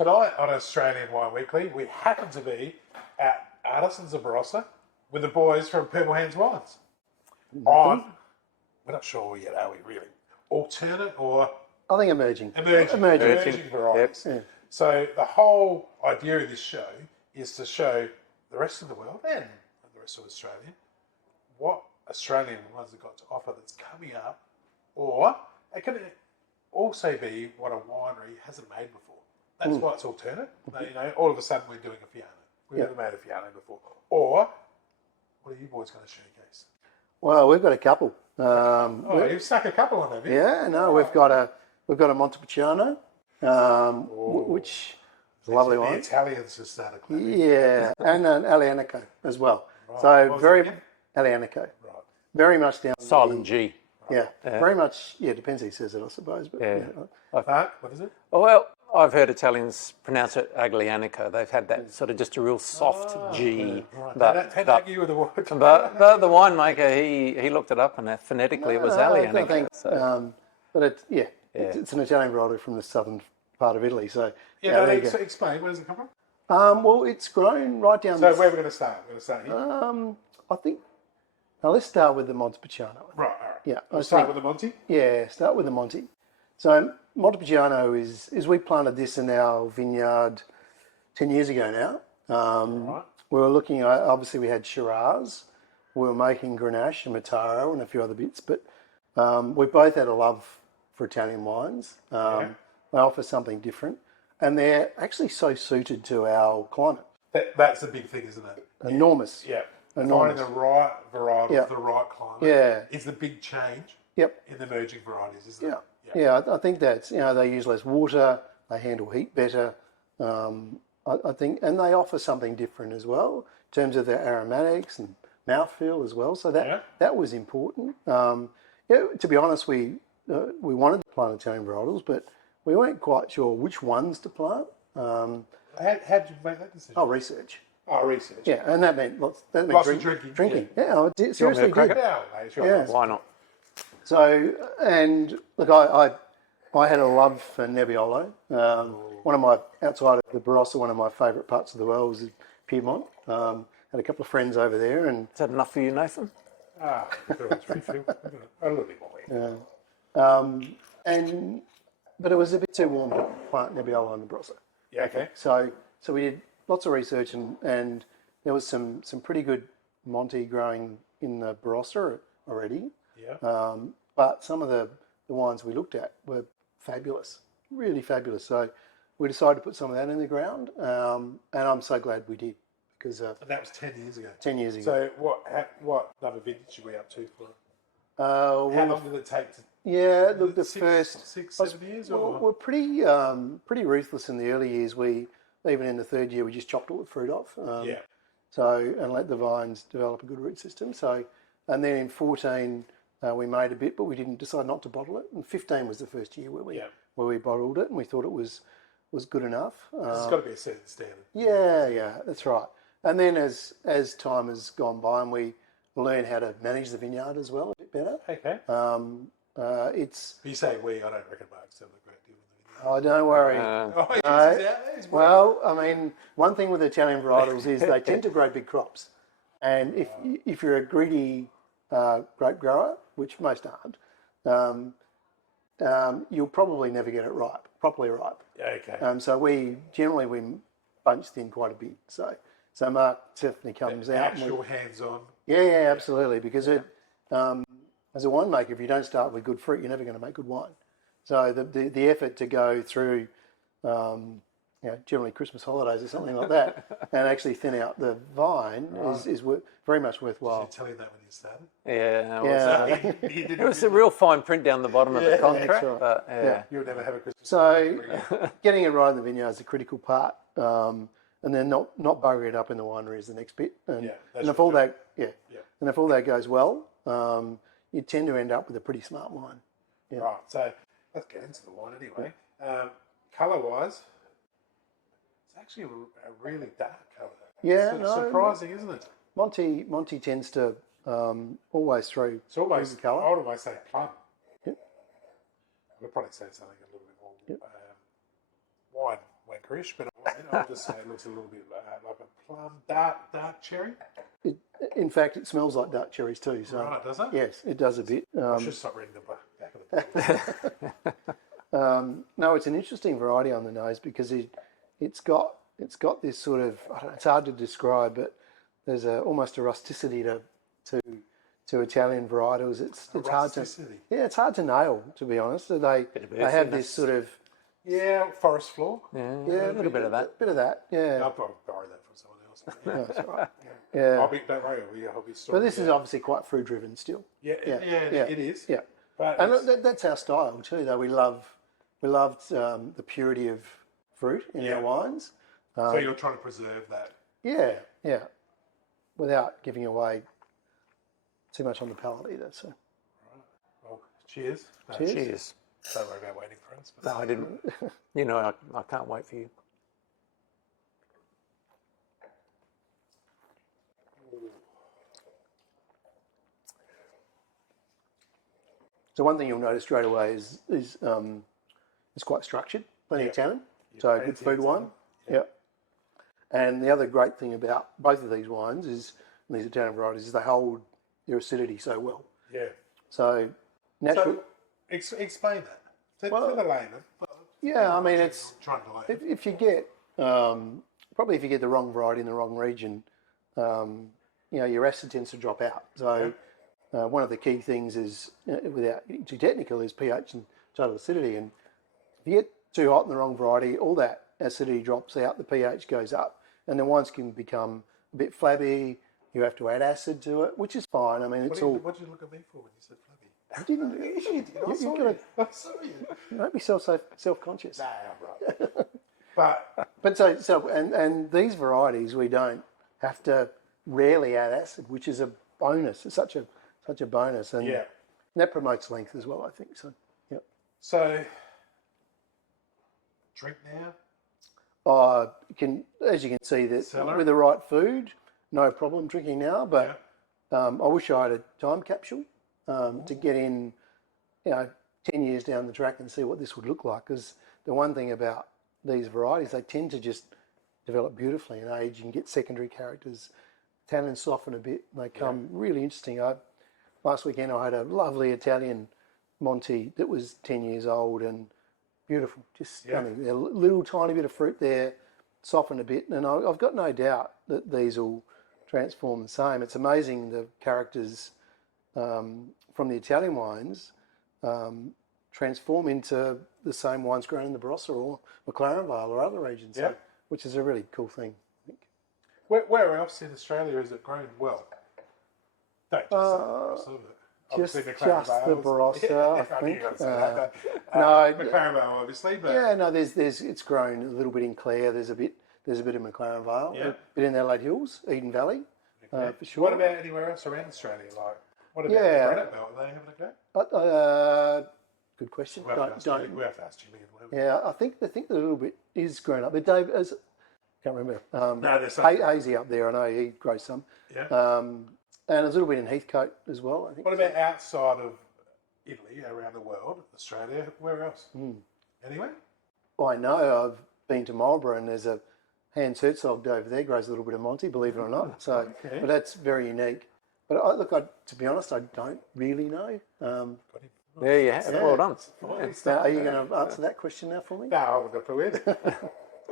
Tonight on Australian Wine Weekly, we happen to be at Artisans of Barossa with the boys from Purple Hands Wines. On, we're not sure yet, are we really? Alternate or? I think emerging. Emerging varieties. Yeah. So the whole idea of this show is to show the rest of the world and the rest of Australia what Australian wines have got to offer that's coming up, or it can also be what a winery hasn't made before. That's why it's alternate. You know, all of a sudden we're doing a Fiano. We've never made a Fiano before. Or, what are you boys going to showcase? Well, we've got a couple. You've stuck a couple on there. Yeah, no, we've got a Montepulciano, which is a lovely one. The Italians just started clapping. Yeah, and an Aglianico as well. Right. So very Aglianico. Right. Very much down. Silent G. Yeah, very much. Yeah, depends how he says it, I suppose. But Mark, what is it? Well, I've heard Italians pronounce it Aglianico. They've had that sort of just a real soft G. Right. But, Don't argue with the word. but the winemaker, he looked it up and phonetically it was Aglianico. I think, but it's an Italian variety from the southern part of Italy. So explain, where does it come from? Well, it's grown right down. So where are we going to start? We're going to start here. I think. Now let's start with the Montepulciano. Right. All right. Yeah. We'll start with the Monte. Yeah, start with the Monte. So Montepulciano is we planted this in our vineyard 10 years ago now. Right. We were looking at, obviously we had Shiraz, we were making Grenache and Mataro and a few other bits, but we both had a love for Italian wines. They offer something different, and they're actually so suited to our climate. That's the big thing, isn't it? Enormous. Yeah. Enormous. Finding the right variety for the right climate is the big change in the emerging varieties, isn't it? Yeah, I think that's, they use less water, they handle heat better, I think, and they offer something different as well in terms of their aromatics and mouthfeel as well. So that was important. To be honest, we wanted to plant Italian varietals, but we weren't quite sure which ones to plant. How did you make that decision? Research. Research. Yeah, and that meant lots of drinking. Yeah, I seriously did. Why not? So, and look, I had a love for Nebbiolo. One of my, outside of the Barossa, one of my favourite parts of the world was Piedmont. Had a couple of friends over there, and is that enough for you, Nathan? A little bit more. But it was a bit too warm to plant Nebbiolo in the Barossa. Yeah. Okay. So we did lots of research, and there was some pretty good Monte growing in the Barossa already. Yeah. But some of the wines we looked at were fabulous, really fabulous. So we decided to put some of that in the ground, and I'm so glad we did, because and that was 10 years ago. 10 years ago. So what other vintage were we up to for? How long did it take to? Yeah, look, the first 6-7 years, or we're pretty ruthless in the early years. We even in the third year we just chopped all the fruit off. So and let the vines develop a good root system. So and then in 14 we made a bit, but we didn't decide not to bottle it. And 15 was the first year where we bottled it, and we thought it was good enough. It's got to be a certain standard. Yeah, that's right. And then as time has gone by, and we learn how to manage the vineyard as well a bit better. Okay. You say we, I don't reckon Mark's done a great deal in the vineyard. Oh, don't worry. He's out there. Well, I mean, one thing with Italian varietals is they tend to grow big crops. And if you're a greedy grape grower, which most aren't, you'll probably never get it properly ripe. Okay. So we bunch thin quite a bit. So Mark definitely comes out. Actual hands-on. Yeah, absolutely. Because as a winemaker, if you don't start with good fruit, you're never going to make good wine. So the effort to go through, generally Christmas holidays or something like that, and actually thin out the vine is very much worthwhile. Did you tell you that when you started? Yeah. It was a real fine print down the bottom of the contract. Right. But, You'll never have a Christmas. So getting it right in the vineyard is a critical part. And then not buggering it up in the winery is the next bit. And if all that goes well, you tend to end up with a pretty smart wine. Yeah. Right. So let's get into the wine anyway. Colour-wise, it's actually a really dark colour. Yeah, it's surprising, isn't it? Monte tends to always throw. It's always colour. I would almost say plum. Yep. We'll probably say something a little bit more wine wanker licorice, but I'll just say it looks a little bit like a plum, dark cherry. In fact, it smells like dark cherries too. So Right, does it? yes, it does a bit. I should stop reading the back of the book. No, it's an interesting variety on the nose because it's got this sort of, I don't know, it's hard to describe, but there's almost a rusticity to Italian varietals. It's hard to it's hard to nail, to be honest. So they have this sort of forest floor. Yeah, a little bit of that. bit of that. Yeah, I'll probably borrow that from someone else. no, that's all right. Don't worry, I'll be But this is obviously quite fruit driven still. It is. Yeah, But and that's our style too. Though we loved the purity of fruit in our wines. so you're trying to preserve that. Yeah, without giving away too much on the palate either. So, Well, cheers. Cheers. Cheers. Don't worry about waiting for us. No, I didn't. You know, I can't wait for you. so one thing you'll notice straight away is it's quite structured, plenty of tannin. So good food wine. Yeah. And the other great thing about both of these wines is, these Italian varieties, is they hold their acidity so well. Yeah. So natural. So explain that to the layman. Yeah, I mean, it's Trying to learn. if you get probably if you get the wrong variety in the wrong region, your acid tends to drop out. So one of the key things is, without getting too technical, is pH and total acidity. And if you get too hot in the wrong variety, all that acidity drops out, the pH goes up, and the wines can become a bit flabby. You have to add acid to it, which is fine. I mean, it's all. What did you look at me for when you said flabby? I didn't. You've got to. I saw you. Don't be self-conscious. Nah, right. But So and these varieties, we don't have to rarely add acid, which is a bonus. It's such a bonus, and that promotes length as well, I think. So so drink now. As you can see, that Cellar. with the right food, no problem drinking now. But I wish I had a time capsule to get in, 10 years down the track and see what this would look like. Because the one thing about these varieties, they tend to just develop beautifully in age. You can get secondary characters, tannins soften a bit. They come really interesting. Last weekend I had a lovely Italian Monte that was 10 years old and beautiful, just stunning. A little tiny bit of fruit there, softened a bit, and I've got no doubt that these will transform the same. It's amazing the characters from the Italian wines transform into the same wines grown in the Barossa or McLaren Vale or other regions, which is a really cool thing, I think. Where else in Australia is it grown well? Don't just say the Just McLaren the Vales. Barossa, I I knew think. you were going to say that, but, no, McLaren Vale, obviously, but there's it's grown a little bit in Clare. There's a bit of McLaren Vale, a bit in the Adelaide Hills, Eden Valley, for sure. What about anywhere else around Australia? Like, what about the Granite Belt? Are they having a go? Good question. We have to ask Jimmy. I think a little bit is grown up. But Dave, can't remember. No, there's some. Hazy up there. I know he grows some. Yeah. And there's a little bit in Heathcote as well, I think. What about outside of Italy, around the world, Australia? Where else? Anywhere? I know I've been to Marlborough and there's a Hans Herzog over there, grows a little bit of Monty, believe it or not. So, but that's very unique. But to be honest, I don't really know. There you have it. Well done. So are you going to answer that question now for me? No, I wouldn't have it.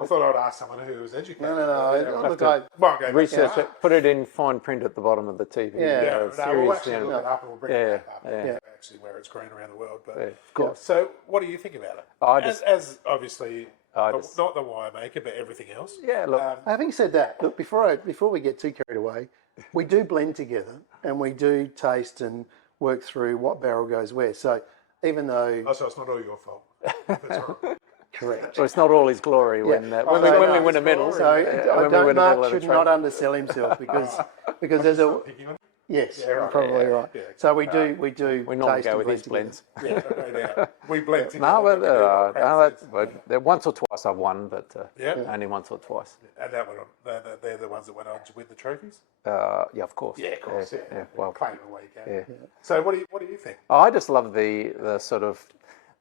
I thought I'd ask someone who was educated. No. Research it. Put it in fine print at the bottom of the TV. We'll actually look it up and we'll bring it back up. Actually, where it's grown around the world. But of course. So, what do you think about it? As obviously, not the winemaker, but everything else. Yeah, look. Having said that, look, before we get too carried away, we do blend together and we do taste and work through what barrel goes where. So even though... So it's not all your fault. That's all right. Correct. Well, it's not all his glory when we win a medal. So Mark should not undersell himself because there's a... Yes, probably right. Yeah. So we do normally taste go and with his blend blends. We blend together. Once or twice I've won, but only once or twice. And they're the ones that went on to win the trophies? Yeah, of course. Yeah, of course. Yeah. Well, claim away you can. Yeah. So what do you think? I just love the sort of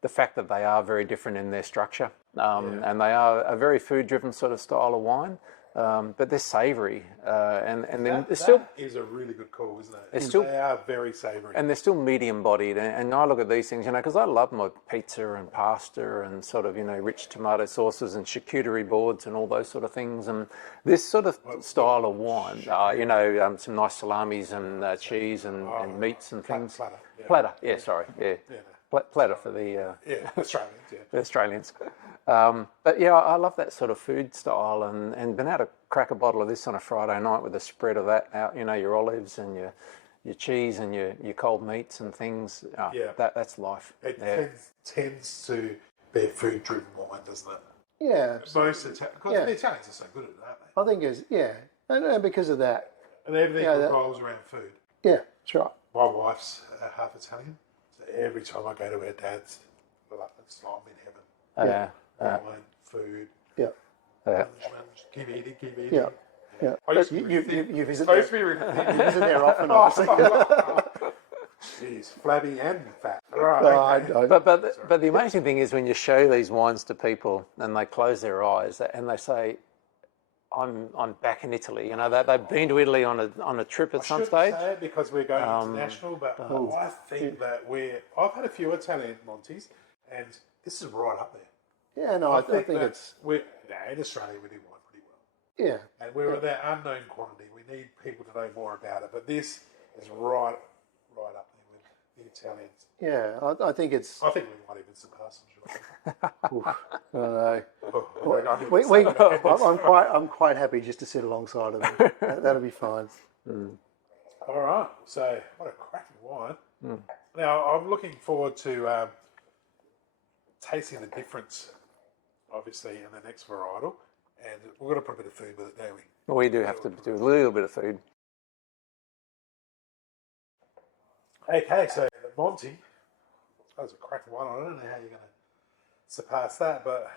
the fact that they are very different in their structure, and they are a very food-driven sort of style of wine, but they're savoury, and then that is a really good call, isn't it? They are very savoury. and they're still medium-bodied. And I look at these things, because I love my pizza and pasta and sort of, rich tomato sauces and charcuterie boards and all those sort of things. And this sort of style of wine, some nice salamis and cheese and meats and things. Platter, platter for the Australians, the Australians. But yeah, I love that sort of food style, and being able to crack a bottle of this on a Friday night with a spread of that out, your olives and your cheese and your cold meats and things. That's life. It tends to be a food-driven wine, doesn't it? Yeah. Because the Italians are so good at it, aren't they? I think and because of that. And everything revolves around food. Yeah, that's right. My wife's half Italian, so every time I go to her dad's, I'm in heaven. Wine, food. Yeah. Keep eating. Yeah. Yeah. You visit there. You visit there often, obviously. Jeez, flabby and fat. Right. But the amazing thing is when you show these wines to people and they close their eyes and they say, I'm back in Italy. They've been to Italy on a trip at some stage. Say it because we're going international, but I think that I've had a few Italian Montes, and this is right up there. Yeah, no, I think it's... in Australia we do wine pretty well. Yeah. And we're at that unknown quantity. We need people to know more about it. But this is right up there with the Italians. Yeah, I think it's... I think we might even surpass them, sure. I'm quite happy just to sit alongside of them. That'll be fine. All right. So, what a cracking wine. Now, I'm looking forward to tasting the difference, obviously, in the next varietal. And we're going to put a bit of food with it, don't we? We do have to do a little bit of food. Okay, so the Monty, that was a cracking one. I don't know how you're going to surpass that, but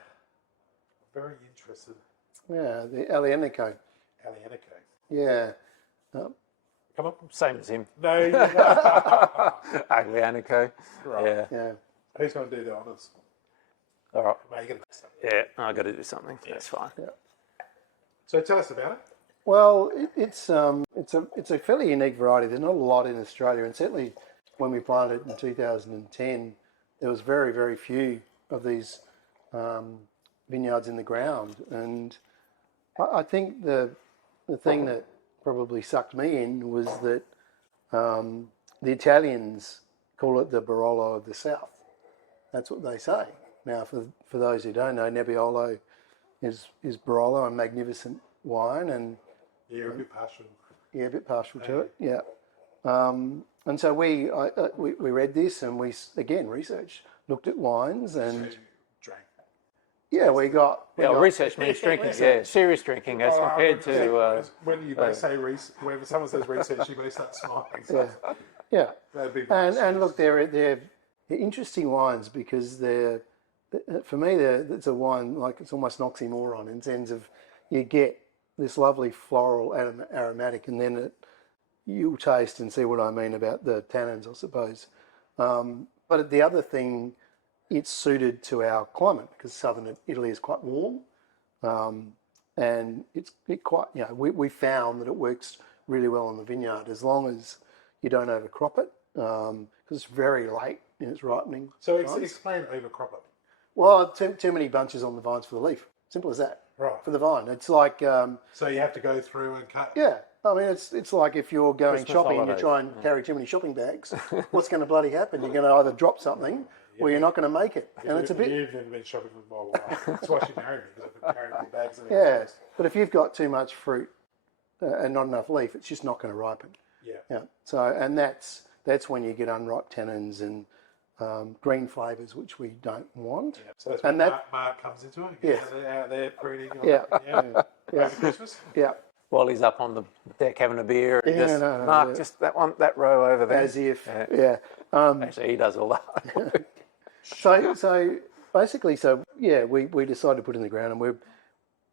I'm very interested. Yeah, the Aglianico. Yeah. Come on, same as him. No, you're not. Aglianico. Right. Yeah. Who's going to do the honours? All right. Mate, you're going to mess up. Yeah, I got to do something. That's fine. Yeah. So tell us about it. Well, it's a fairly unique variety. There's not a lot in Australia, and certainly when we planted it in 2010, there was very, very few of these vineyards in the ground. And I think the thing that probably sucked me in was that the Italians call it the Barolo of the South. That's what they say. Now, for those who don't know, Nebbiolo is Barolo, a magnificent wine, and You're a bit partial. yeah, a bit partial to it. Yeah, and so we read this and we again researched, looked at wines, and Drank. yeah, we got research means drinking. Yeah, serious drinking as compared to. When you say when someone says research, you may start smiling. So yeah. that'd be And look, they're interesting wines because for me it's a wine like it's almost an oxymoron in terms of you get this lovely floral aromatic, and then you'll taste and see what I mean about the tannins, I suppose. But the other thing, it's suited to our climate because southern Italy is quite warm, and we found that it works really well in the vineyard as long as you don't overcrop it because it's very late in its ripening. So explain overcrop it. Well, too many bunches on the vines for the leaf. Simple as that. Right. For the vine, it's like. So you have to go through and cut. Yeah, I mean it's like if you're going Christmas shopping and you holidays. try and carry too many shopping bags, what's going to bloody happen? You're going to either drop something or you're not going to make it. And it's a bit. You've never been shopping with my wife. That's why she married me because I've been carrying my bags. And Yeah, but if you've got too much fruit and not enough leaf, it's just not going to ripen. Yeah. Yeah. So and that's when you get unripe tannins and green flavours, which we don't want. Yeah. So that's And when that- Mark comes into it. Yeah. They're out there pruning. Yeah. Over Christmas. Yeah. While he's up on the deck having a beer, and Yeah, Mark, just that row over there. As if. Yeah. Yeah. Actually, he does all that. So basically, we decided to put it in the ground, and we're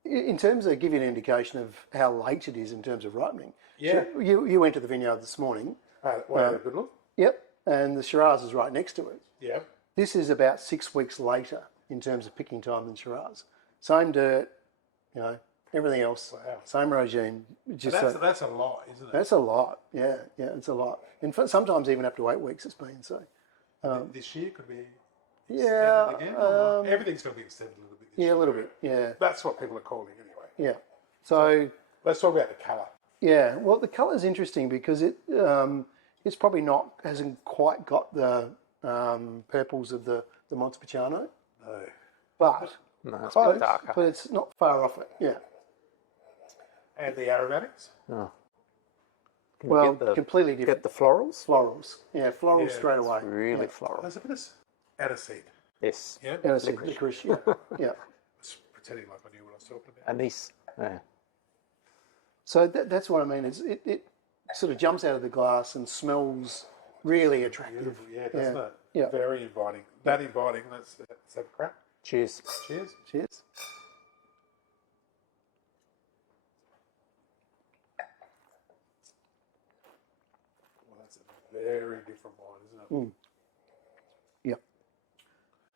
in terms of give you an indication of how late it is in terms of ripening. Yeah. So you went to the vineyard this morning. Wait, a good look. Yep. And the Shiraz is right next to it. Yeah. This is about 6 weeks later in terms of picking time than Shiraz. Same dirt, you know, everything else, same regime. Just That's a lot, isn't it? that's a lot. Yeah, it's a lot. And sometimes even up to 8 weeks it's been. So This year could be yeah, extended again. Or everything's going to be extended a little bit. This yeah, year. a little bit. Yeah, That's what people are calling anyway. yeah. So Let's talk about the colour. yeah, well, the colour's interesting because it's probably hasn't quite got the purples of the Montepulciano, No. but No, it's a close, bit darker. but it's not far off it. Yeah. And the aromatics? Oh. Can you Well, get the, completely different. get the florals? Florals. Yeah, florals Yeah, straight away. Really Yeah. floral. There's a bit of aniseed. Yes. Yeah. And it's licorice. Yeah. Yeah. Just pretending like I knew what I was talking about. Anise. Yeah. So that's what I mean. It sort of jumps out of the glass and smells really attractive. Beautiful, yeah, doesn't it? Yeah. Very inviting. That inviting. Let's have a crack. Cheers. Cheers. Cheers. Well, that's a very different wine, isn't it? Yep.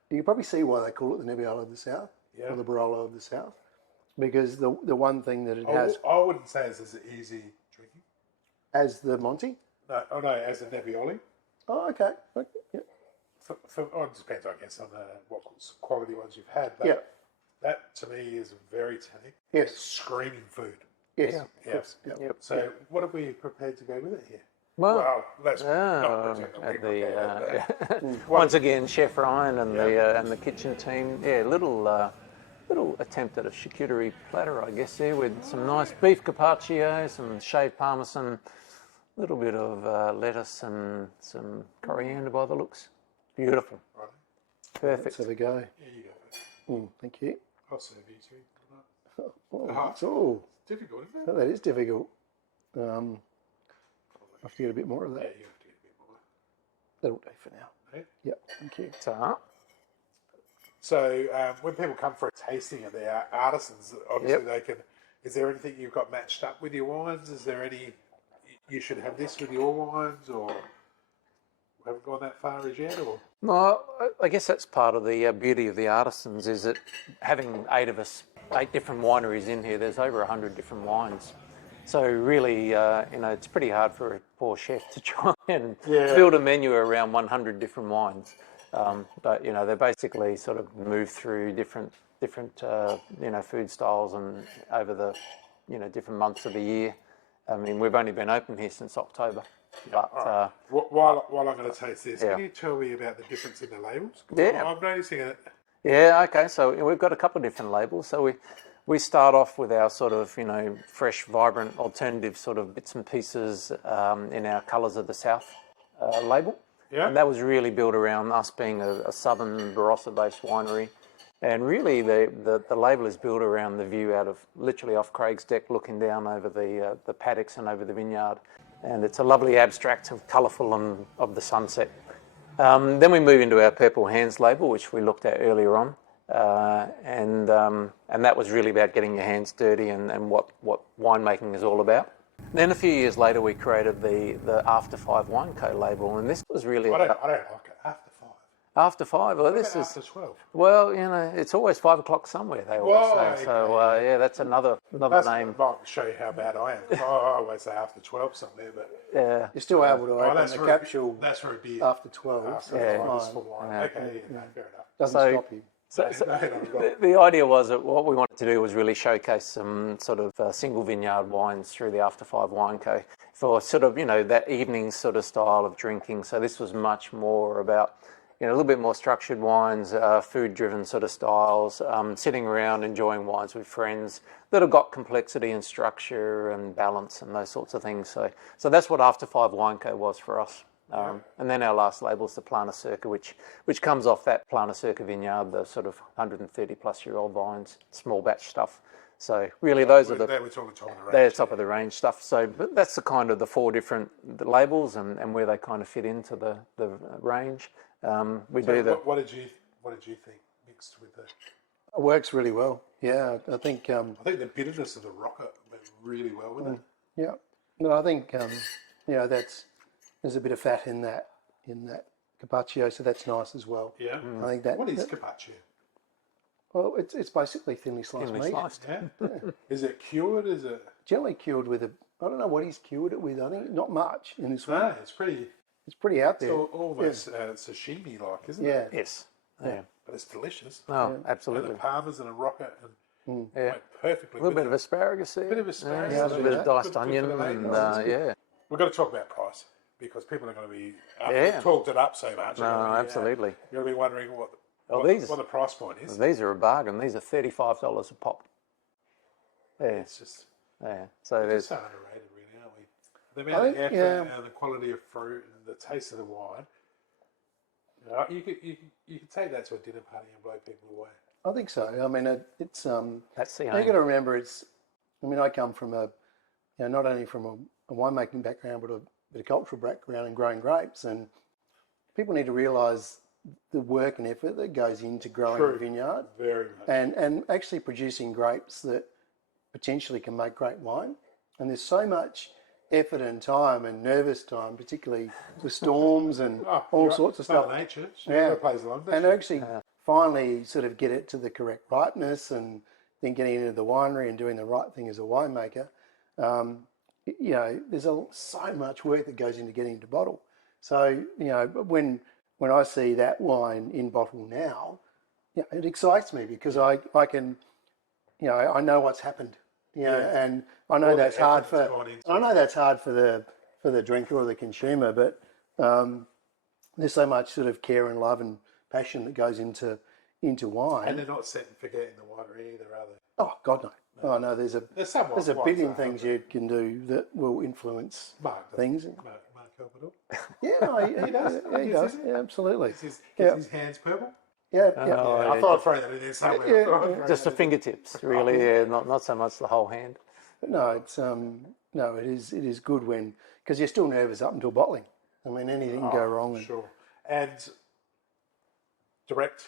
You can probably see why they call it the Nebbiolo of the South, Yeah. or the Barolo of the South, because the one thing that it has I wouldn't say it's as easy drinking. as the Monty. No, as a Nebbioli. Oh, okay. Yeah. It depends, I guess, on what quality ones you've had. But Yeah. that to me is very tannic. Yes. It's screaming food. Yes. Yeah. Of course. Yeah. Yep. So, what have we prepared to go with it here? Well, let's not pretend that at we prepared that. once again, Chef Ryan and the kitchen team, little attempt at a charcuterie platter, I guess, there with some nice beef carpaccio, some shaved parmesan, a little bit of lettuce and some coriander by the looks. Beautiful. Right. Let's Perfect. have a go. Here you go. Thank you. I'll serve you too. Oh, It's difficult, isn't it? that is difficult. I have to get a bit more of Yeah, that. you have to get a bit more. That'll do for now. Okay. Yep. Thank you. So when people come for a tasting and they're artisans, obviously they can. Is there anything you've got matched up with your wines? Is there any you should have this with your wines, or we haven't gone that far as yet? Or Well, I guess that's part of the beauty of the artisans is that having 8 different wineries in here, there's over 100 different wines. So really, it's pretty hard for a poor chef to try and build a menu around 100 different wines. But they basically sort of move through different food styles and over the different months of the year. I mean, we've only been open here since October. But while I'm going to taste this, yeah. can you tell me about the difference in the labels? 'Cause Yeah. I'm noticing it. yeah, okay. So we've got a couple of different labels. So we start off with our sort of fresh, vibrant, alternative sort of bits and pieces in our Colours of the South label. Yeah. And that was really built around us being a southern Barossa-based winery. And really the label is built around the view out of literally off Craig's Deck looking down over the paddocks and over the vineyard. And it's a lovely abstract of colourful and of the sunset. Then we move into our Purple Hands label, which we looked at earlier on. And that was really about getting your hands dirty and what winemaking is all about. Then a few years later, we created the After 5 Wine Co label, and this was really I don't like it. After 5. After 5. Well, this What is about after 12. well, it's always 5 o'clock somewhere. They always Well, say. So that's another name. Might show you how bad I am. I always say after 12 somewhere, but Yeah. You're still able to open that's the for capsule that's for a beer. after 12. After so it's 5 is fine. for wine. Yeah. Okay, fair enough. Doesn't So- stop you. So the idea was that what we wanted to do was really showcase some sort of single vineyard wines through the After 5 Wine Co. for sort of, that evening sort of style of drinking. So this was much more about, a little bit more structured wines, food-driven sort of styles, sitting around enjoying wines with friends that have got complexity and structure and balance and those sorts of things. So that's what After 5 Wine Co was for us. And then our last label is the Plana Circa, which comes off that Plana Circa vineyard, the sort of 130-plus-year-old vines, small batch stuff. So really, those are They were talking top of the range. they're top of the range stuff. So but that's the kind of the 4 different labels and where they kind of fit into the range. We do the What did you think mixed with the? It works really well. Yeah, I think. I think the bitterness of the rocket went really well with it. Yeah, no, I think. There's a bit of fat in that Carpaccio, so that's nice as well. Yeah. I think that. What is carpaccio? Well, it's basically thinly sliced Thinly meat. sliced. Yeah. Is it cured? Is it? Generally cured with I don't know what he's cured it with. I think not much in this one. No, it's pretty. It's pretty out It's there. almost sashimi like, isn't Yeah. it? Yes. Yeah. But it's delicious. Oh, And absolutely. the parmas and a rocket and Yeah. went perfectly. A little with bit it. of asparagus there. Bit of asparagus, Yeah, a little bit of diced good for onion. the And, ladies. yeah. We've got to talk about price because people are going to be. Yeah. We've talked it up so much. No, absolutely. You're going to be wondering what the price point is. These are a bargain. These are $35 a pop. Yeah. It's just Yeah. So there's. so underrated, really, aren't we? The amount of effort yeah. and the quality of fruit and the taste of the wine. You could take that to a dinner party and blow people away. I think so. I mean, it's That's the you aim. got to remember I mean, I come from not only from a winemaking background, but a viticultural background and growing grapes, and people need to realise the work and effort that goes into growing a vineyard Very much. and actually producing grapes that potentially can make great wine. And there's so much effort and time and nervous time, particularly with storms and all sorts of stuff. Mother Nature, she Yeah. never plays along. does And she? actually finally sort of get it to the correct ripeness and then getting into the winery and doing the right thing as a winemaker. There's so much work that goes into getting it to bottle. So, when I see that wine in bottle now, it excites me because I can, I know what's happened, and I know that's hard for the drinker or the consumer, but there's so much sort of care and love and passion that goes into wine. And they're not set and forgetting the winery either, are they? Oh God, no! Oh no, there's a some wines billion are, things you can do that will influence Mark things. Mark help it all. Yeah, no, he does. Yeah, he does. Yeah, absolutely. Is Yeah. his hands purple? Yeah, I thought I'd throw that in there somewhere. Just the fingertips, really. Yeah, not so much the whole hand. But no, it's it is good because you're still nervous up until bottling. I mean, anything can go wrong. And, Sure. And direct.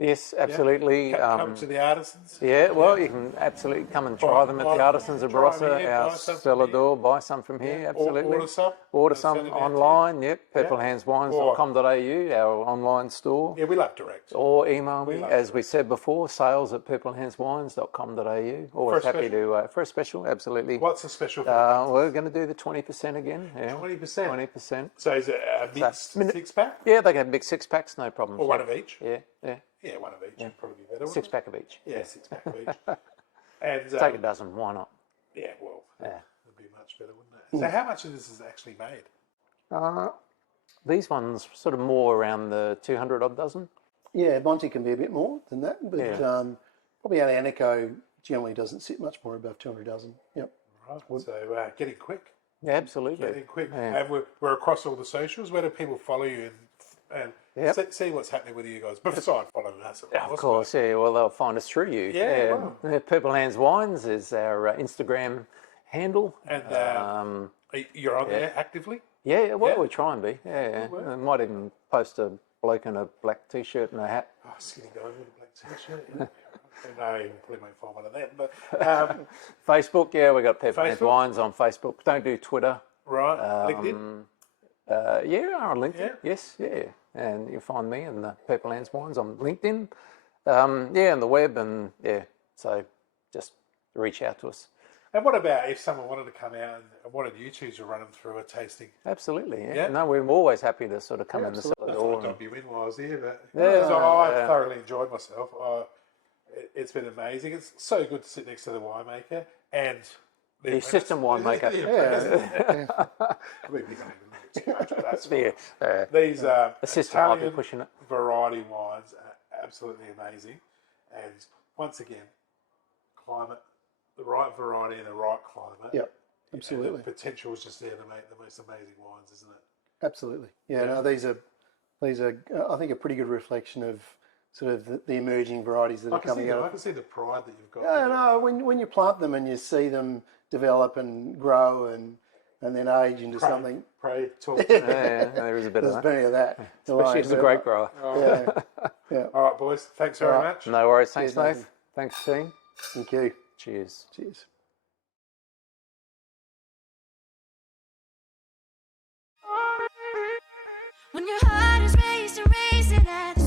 Yes, absolutely. Come to the artisans. Yeah, well, you can absolutely come and try them at the Artisans of Try them Barossa, here, our buy some from cellar here. door, buy some from here, absolutely. Order some. Order Send some it out to you. online, yep, purplehandswines.com.au, our online store. Yeah, we love direct. Or email me, love as we said before, sales@purplehandswines.com.au. Always For a happy to, for a special, absolutely. What's the special for We're going to do the 20% again. Yeah. 20%? 20%. So is it a mixed six-pack? Yeah, they can have big 6-packs, no problem. Or one of each? Yeah, yeah. Yeah, one of each would probably be better. 6-pack of each. Yeah, 6-pack of each. And Take a dozen, why not? yeah, well, Yeah. it'd be much better, wouldn't it? So how much of this is actually made? These ones sort of more around the 200 odd dozen. yeah, Monty can be a bit more than that, but Yeah. probably Aglianico generally doesn't sit much more above 200 dozen. Yep. Right. So getting quick. Yeah, absolutely. Getting quick. Yeah. And we're across all the socials. Where do people follow you and Yep. see what's happening with you guys? Besides following us, Of course, yeah. Well, they'll find us through you. Yeah, wow. Purple Hands Wines is our Instagram handle. And you're on there actively? Yeah, well, Yeah. we try and be. Yeah, I might even post a bloke in a black t-shirt and a hat. Oh, skinny guy with a black t-shirt. Yeah. No, you probably won't find one of them. But Facebook, yeah, we got Purple Hands Facebook? Wines on Facebook. Don't do Twitter. right, LinkedIn. Yeah, on LinkedIn. Yeah. Yes, yeah. And you'll find me and the Purple Hands Wines on LinkedIn. Yeah, and the web, and yeah. So just reach out to us. And what about if someone wanted to come out and wanted you two to run them through a tasting? Absolutely. Yeah. Yeah. No, we're always happy to sort of come in the cellar I door. thought I'd be in while I was here, but Yeah, so I yeah. thoroughly enjoyed myself. It's been amazing. It's so good to sit next to the winemaker and The assistant winemaker. We don't even look too much, but that's Yeah. fine. These Assistant might be Italian pushing it. variety wines are absolutely amazing. And once again, climate, the right variety in the right climate. Yep. And Absolutely. the potential is just there to make the most amazing wines, isn't it? Absolutely. Yeah. No, these are I think a pretty good reflection of sort of the emerging varieties that are coming out. I can see the pride that you've got. Yeah, no, when you plant them and you see them develop and grow and then age into something, Pray, talk. Yeah, there is a bit of there's that. plenty of that. Especially as a grape grower. Yeah. All right, boys. Thanks very much. No worries. Thanks, Cheers, Dave. Nathan. Thanks, team. Thank you. Cheers. Cheers. When your heart is racing, racing at